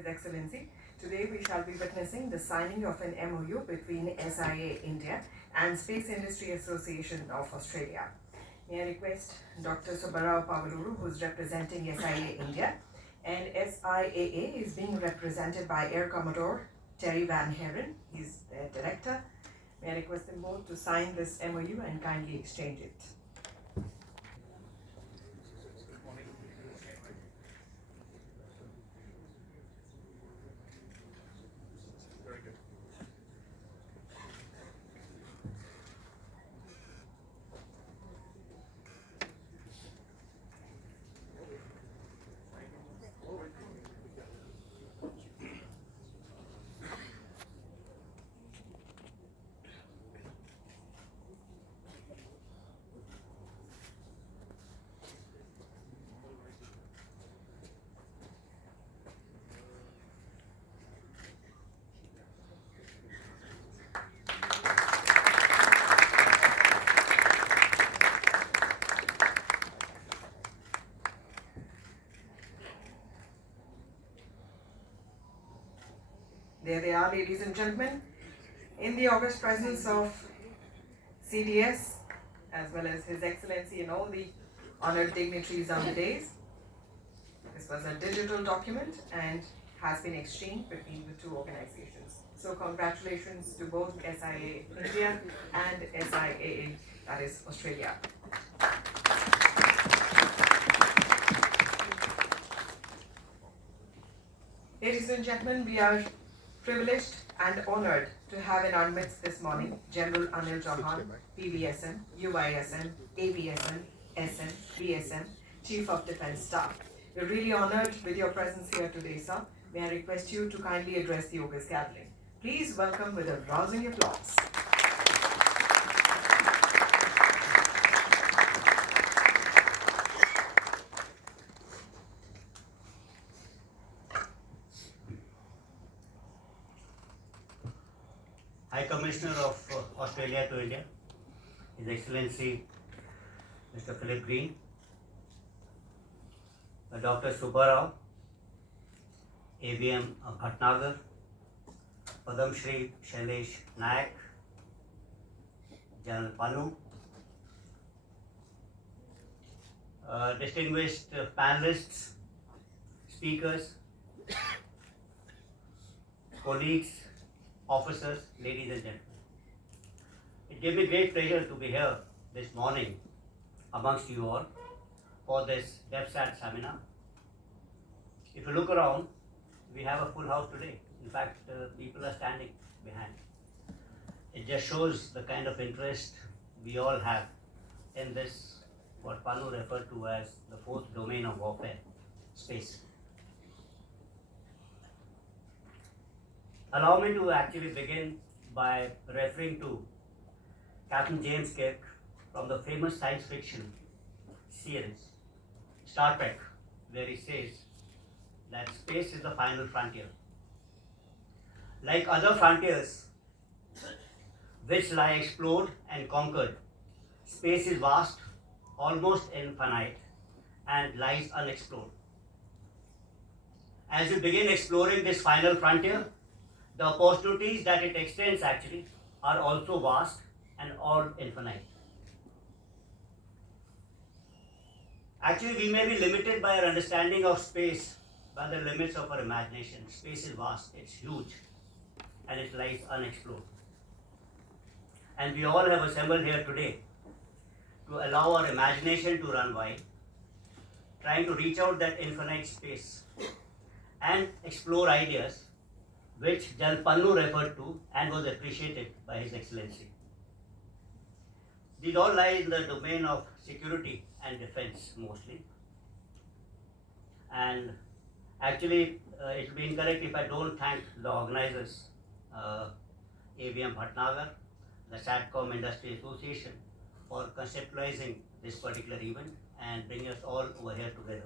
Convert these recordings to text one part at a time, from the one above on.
His Excellency. Today we shall be witnessing the signing of an MOU between SIA India and Space Industry Association of Australia. May I request Dr. Subbarao Pavaluru, who is representing SIA India, and SIAA is being represented by Air Commodore Terry Van Heeren. He's their director. May I request them both to sign this MOU and kindly exchange it. There they are, ladies and gentlemen, in the august presence of CDS as well as His Excellency and all the honored dignitaries on the days. This was a digital document and has been exchanged between the two organizations. So congratulations to both SIA India and SIAA, that is Australia. Ladies and gentlemen, we are privileged and honored to have in our midst this morning General Anil Chauhan, PVSM, UISM, AVSM, SM, BSM, Chief of Defence Staff. We're really honored with your presence here today, sir. May I request you to kindly address the august gathering. Please welcome with a rousing applause. High Commissioner of Australia to India, His Excellency Mr. Philip Green, Dr. Subbarao, ABM Bhatnagar, Padam Shri Shailesh Nayak, General Panu, distinguished panelists, speakers, colleagues, officers, ladies and gentlemen. It gave me great pleasure to be here this morning amongst you all for this Defsat seminar. If you look around, we have a full house today. In fact, people are standing behind. It just shows the kind of interest we all have in this, what Panu referred to as the fourth domain of warfare, space. Allow me to actually begin by referring to Captain James Kirk from the famous science fiction series, Star Trek, where he says that space is the final frontier. Like other frontiers which lie explored and conquered, space is vast, almost infinite, and lies unexplored. As you begin exploring this final frontier, the opportunities that it extends actually are also vast and all infinite. Actually, we may be limited by our understanding of space by the limits of our imagination. Space is vast, it's huge, and it lies unexplored. And we all have assembled here today to allow our imagination to run wild, trying to reach out that infinite space and explore ideas which General Pannu referred to and was appreciated by His Excellency. These all lie in the domain of security and defense mostly. And actually, it will be incorrect if I don't thank the organizers, ABM Bhatnagar, the SATCOM Industry Association, for conceptualizing this particular event and bringing us all over here together.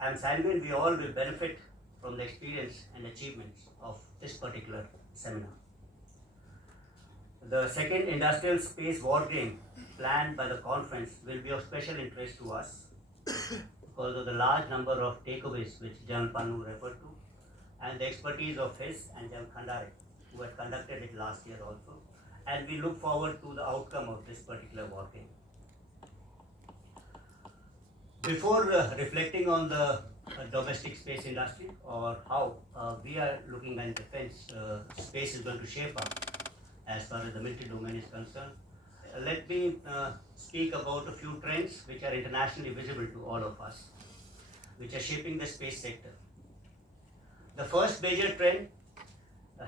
I am sanguine we all will benefit from the experience and achievements of this particular seminar. The second industrial space war game planned by the conference will be of special interest to us because of the large number of takeaways which General Pannu referred to, and the expertise of his and General Khandare, who had conducted it last year also. And we look forward to the outcome of this particular working. Before reflecting on the domestic space industry or how we are looking at defense space is going to shape up as far as the military domain is concerned, let me speak about a few trends which are internationally visible to all of us, which are shaping the space sector. The first major trend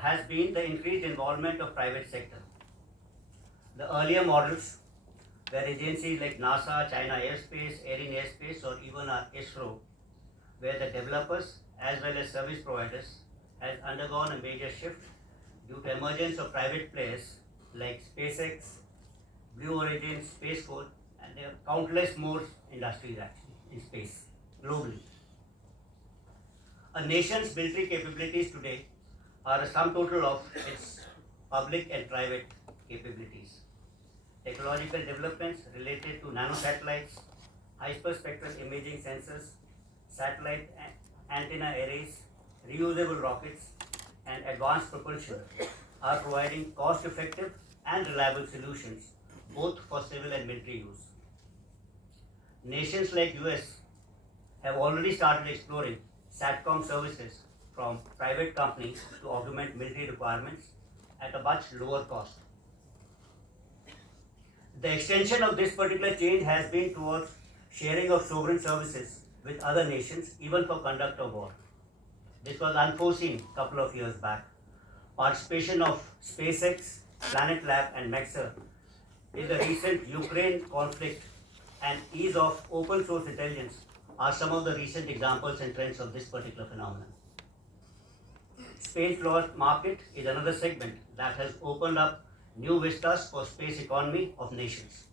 has been the increased involvement of private sector. The earlier models, where agencies like NASA, China Airspace, Air Airspace, or even our ISRO, where the developers as well as service providers has undergone a major shift due to emergence of private players like SpaceX, Blue Origin, Space Force, and there are countless more industries actually in space globally. A nation's military capabilities today are a sum total of its public and private capabilities. Technological developments related to nanosatellites, hyperspectral imaging sensors, satellite antenna arrays, reusable rockets, and advanced propulsion are providing cost-effective and reliable solutions both for civil and military use. Nations like US have already started exploring SATCOM services from private companies to augment military requirements at a much lower cost. The extension of this particular change has been towards sharing of sovereign services with other nations, even for conduct of war. This was unforeseen a couple of years back. Participation of SpaceX, Planet Lab, and Maxar in the recent Ukraine conflict and ease of open source intelligence are some of the recent examples and trends of this particular phenomenon. Space law market is another segment that has opened up new vistas for space economy of nations.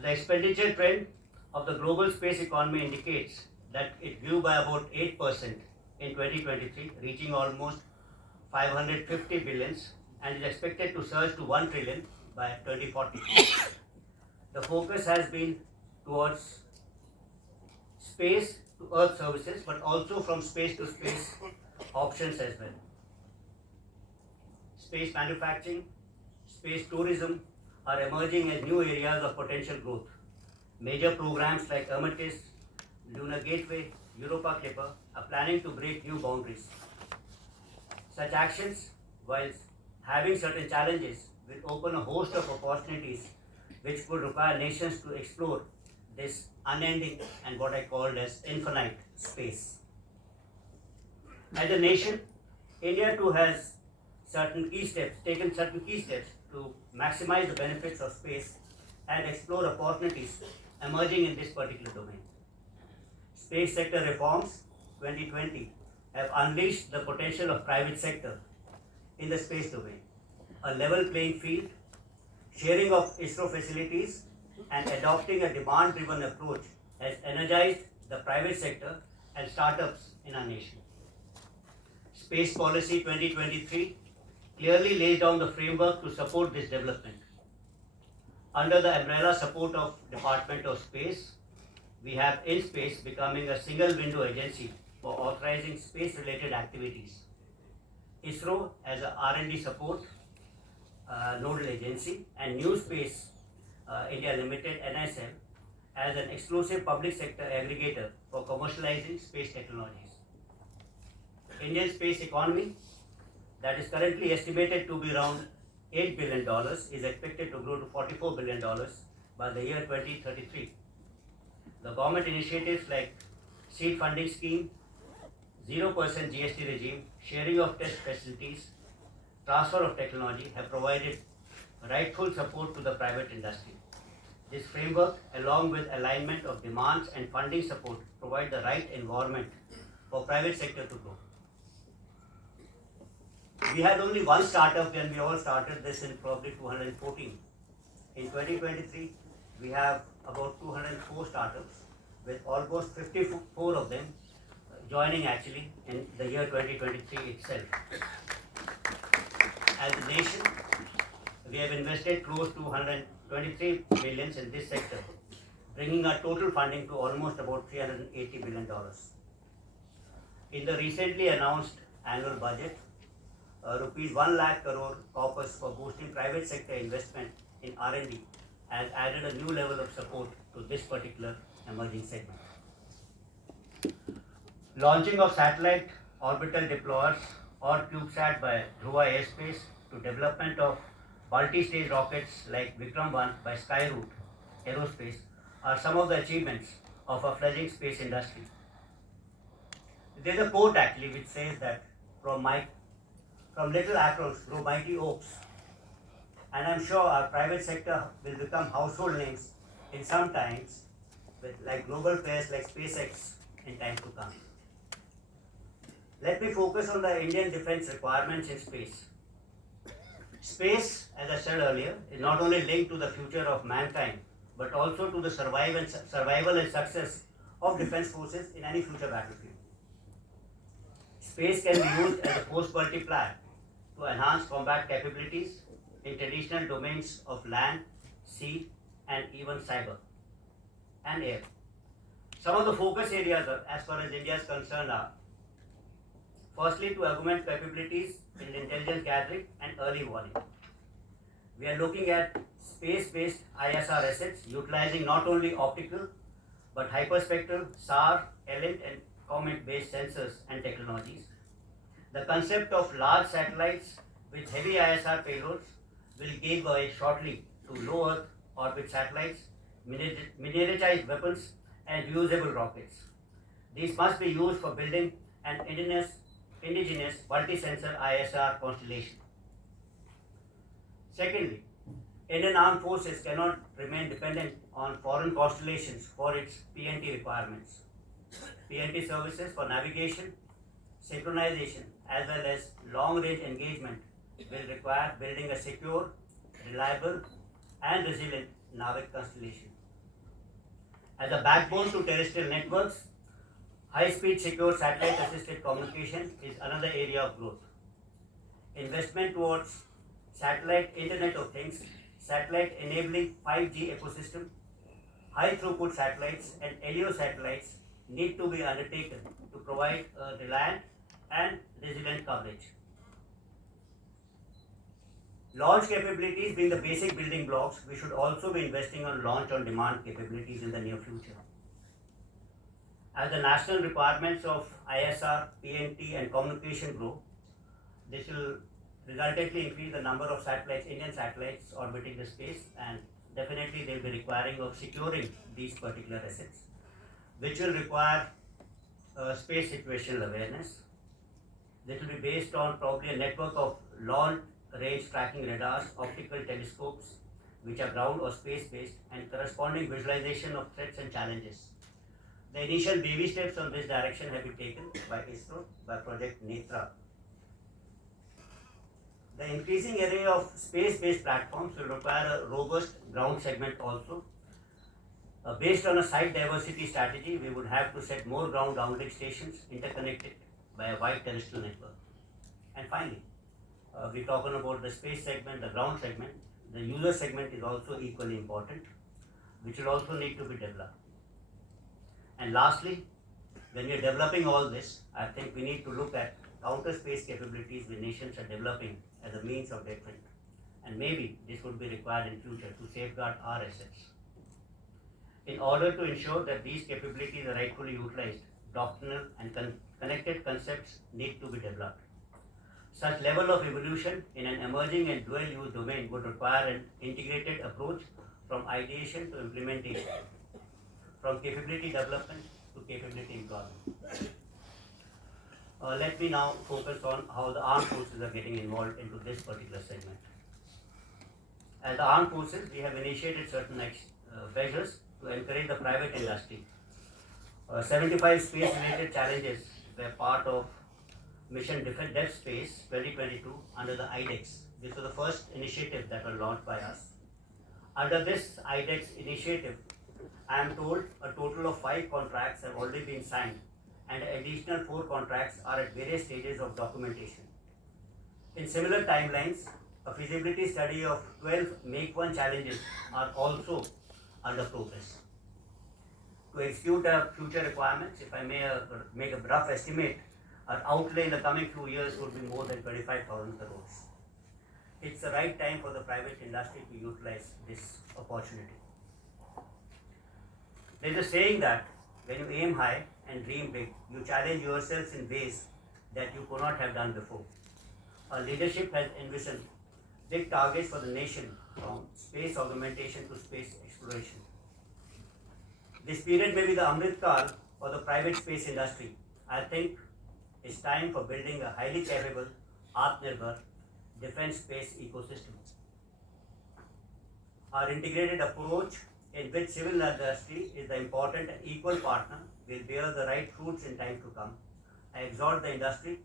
The expenditure trend of the global space economy indicates that it grew by about 8% in 2023, reaching almost 550 billions, and is expected to surge to 1 trillion by 2040. The focus has been towards space to earth services, but also from space to space options as well. Space manufacturing, space tourism are emerging as new areas of potential growth. Major programs like Hermetis, Lunar Gateway, Europa Clipper are planning to break new boundaries. Such actions, whilst having certain challenges, will open a host of opportunities which could require nations to explore this unending and what I called as infinite space. As a nation, India too has taken certain key steps to maximize the benefits of space and explore opportunities emerging in this particular domain. Space sector reforms 2020 have unleashed the potential of private sector in the space domain. A level playing field, sharing of ISRO facilities, and adopting a demand-driven approach has energized the private sector and startups in our nation. Space Policy 2023 clearly lays down the framework to support this development. Under the umbrella support of Department of Space, we have InSpace becoming a single window agency for authorizing space-related activities. ISRO as a R&D support nodal agency, and New Space India Limited (NSL) as an exclusive public sector aggregator for commercializing space technologies. Indian space economy, that is currently estimated to be around $8 billion, is expected to grow to $44 billion by the year 2033. The government initiatives like seed funding scheme, 0% GST regime, sharing of test facilities, transfer of technology have provided rightful support to the private industry. This framework, along with alignment of demands and funding support, provide the right environment for private sector to grow. We had only one startup when we all started this in probably 2014. In 2023, we have about 204 startups with almost 54 of them joining actually in the year 2023 itself. As a nation, we have invested close to 123 billions in this sector. bringing our total funding to almost about $380 billion. In the recently announced annual budget, rupees 1 lakh crore corpus for boosting private sector investment in R&D has added a new level of support to this particular emerging segment. Launching of satellite orbital deployers or CubeSat by Dhruva Airspace to development of multi-stage rockets like Vikram 1 by Skyroot Aerospace are some of the achievements of a fledgling space industry. There's a quote actually which says that from little acorns grow mighty oaks, and I'm sure our private sector will become household names in some times with like global players like SpaceX in time to come. Let me focus on the Indian defense requirements in space. Space, as I said earlier, is not only linked to the future of mankind, but also to the survival and success of defense forces in any future battlefield. Space can be used as a force multiplier to enhance combat capabilities in traditional domains of land, sea, and even cyber and air. Some of the focus areas as far as India is concerned are: firstly, to augment capabilities in intelligence gathering and early warning. We are looking at space-based ISR assets utilizing not only optical but hyperspectral, SAR, ELINT and COMET-based sensors and technologies. The concept of large satellites with heavy ISR payloads will give way shortly to low Earth orbit satellites, miniaturized weapons and reusable rockets. These must be used for building an indigenous multi-sensor ISR constellation. Secondly, Indian Armed Forces cannot remain dependent on foreign constellations for its PNT requirements. PNT services for navigation, synchronization, as well as long-range engagement will require building a secure, reliable, and resilient navic constellation. As a backbone to terrestrial networks, high-speed secure satellite-assisted communication is another area of growth. Investment towards satellite Internet of Things, satellite enabling 5G ecosystem, high-throughput satellites, and LEO satellites need to be undertaken to provide a reliant and resilient coverage. Launch capabilities being the basic building blocks, we should also be investing on launch on demand capabilities in the near future. As the national requirements of ISR, PNT and communication grow, this will resultantly increase the number of satellites, Indian satellites orbiting the space, and definitely they will be requiring of securing these particular assets, which will require space situational awareness. This will be based on probably a network of long range tracking radars, optical telescopes, which are ground or space based, and corresponding visualization of threats and challenges. The initial baby steps on this direction have been taken by ISRO by Project Netra. The increasing array of space-based platforms will require a robust ground segment also. Based on a site diversity strategy, we would have to set more ground downlink stations interconnected by a wide terrestrial network. And finally, we're talking about the space segment, the ground segment. The user segment is also equally important, which will also need to be developed. And lastly, when we are developing all this, I think we need to look at counter space capabilities which nations are developing as a means of deterrent. And maybe this would be required in future to safeguard our assets. In order to ensure that these capabilities are rightfully utilized, doctrinal and connected concepts need to be developed. Such level of evolution in an emerging and dual-use domain would require an integrated approach from ideation to implementation, from capability development to capability employment. Let me now focus on how the armed forces are getting involved into this particular segment. As the armed forces, we have initiated certain measures to encourage the private industry. 75 space-related challenges were part of Mission Defense Space 2022 under the IDEX. This was the first initiative that was launched by us. Under this IDEX initiative, I am told a total of 5 contracts have already been signed and additional 4 contracts are at various stages of documentation. In similar timelines, a feasibility study of 12 Make-1 challenges are also under progress. to execute our future requirements, if I may make a rough estimate, our outlay in the coming few years would be more than 25,000 crores. It's the right time for the private industry to utilize this opportunity. There's a saying that when you aim high and dream big, you challenge yourselves in ways that you could not have done before. Our leadership has envisioned big targets for the nation, from space augmentation to space exploration. This period may be the Amrit Kal for the private space industry. I think it's time for building a highly capable, Atmanirbhar defense space ecosystem. Our integrated approach, in which civil industry is the important and equal partner, will bear the right fruits in time to come. I exhort the industry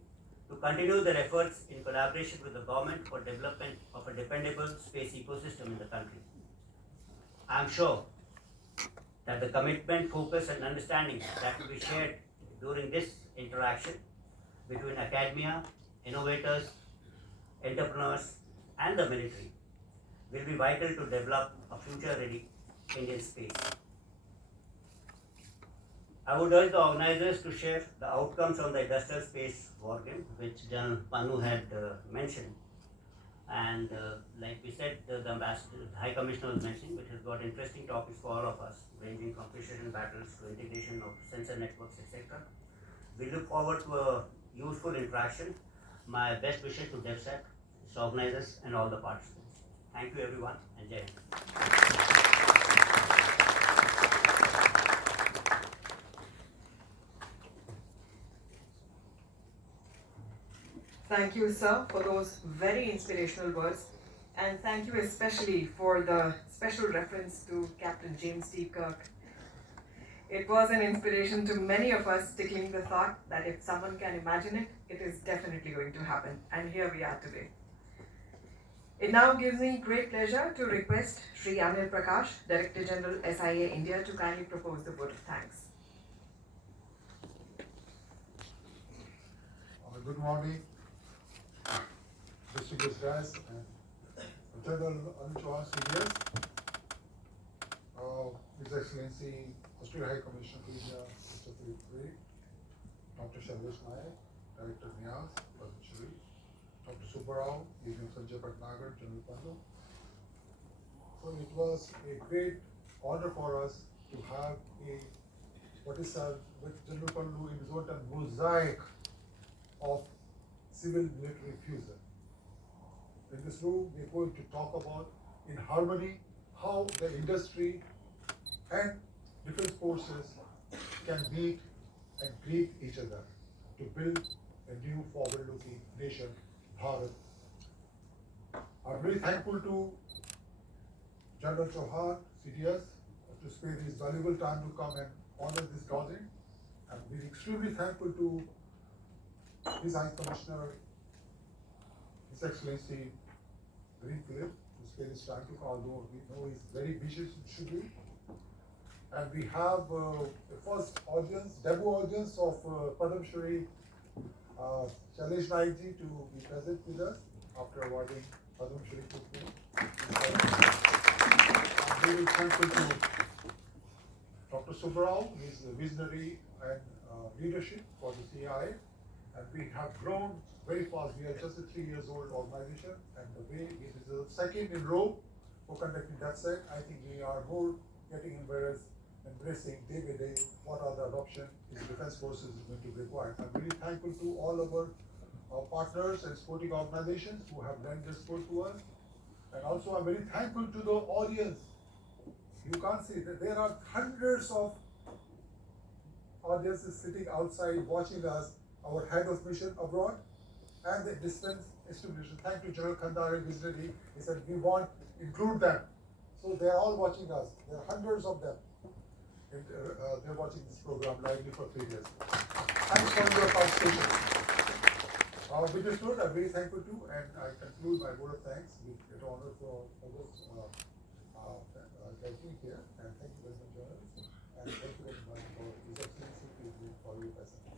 to continue their efforts in collaboration with the government for development of a dependable space ecosystem in the country. I am sure that the commitment, focus and understanding that will be shared during this interaction between academia, innovators, entrepreneurs and the military will be vital to develop a future-ready Indian space. I would urge the organizers to share the outcomes on the industrial space war game, which General Panu had mentioned. And like we said, the ambassador, the High Commissioner was mentioning, which has got interesting topics for all of us, ranging from precision battles to integration of sensor networks, etc. We look forward to a useful interaction. My best wishes to Defsat, its organizers and all the participants. Thank you everyone and Jai Hind. Thank you, sir, for those very inspirational words. And thank you especially for the special reference to Captain James T. Kirk. It was an inspiration to many of us, tickling the thought that if someone can imagine it, it is definitely going to happen. And here we are today. It now gives me great pleasure to request Shri Anil Prakash, Director General SIA India, to kindly propose the vote of thanks. Good morning, distinguished guests and General Anil Chauhan, CDS, His Excellency Australia High Commissioner to India, Mr. Philip, Dr. Shailesh Nayak, Director NIAS, Padma Shri, Dr. Subbarao, Evening Sanjay Patnagar, General Panu. So it was a great honor for us to have with General Panu in his own term, mosaic of civil-military fusion. In this room, we are going to talk about, in harmony, how the industry and defense forces can meet and greet each other to build a new forward-looking nation, Bharat. I'm very thankful to General Chauhan, CDS, to spare his valuable time to come and honor this gathering. I'm very extremely thankful to His High Commissioner, His Excellency Greenfield, to spare his time to come, although we know he's very busy, should be. And we have the first audience, debut audience of Padma Shri Shailesh Nayak to be present with us after awarding Padma Shri to him. I'm very thankful to Dr. Subbarao, his visionary and leadership for the CIA. And we have grown very fast. We are just a 3 years old organization, and the way it is the second in row for conducting Defsat, I think we are more getting embracing day by day what are the adoption is defense forces is going to require. I'm really thankful to all our partners and sporting organizations who have lent their support to us. And also I'm very thankful to the audience. You can't see that there are hundreds of audiences sitting outside watching us, our head of mission abroad, and the distance estimation. Thank you, General Khandari, visionary. He said, we want to include them. So they are all watching us. There are hundreds of them. And, they're watching this program lively for 3 years. Thanks for your participation. With this note, I'm very thankful to, and I conclude my word of thanks with great honor for this gathering here. And thank you very much, journalists. And thank you very much for His Excellency for your presence.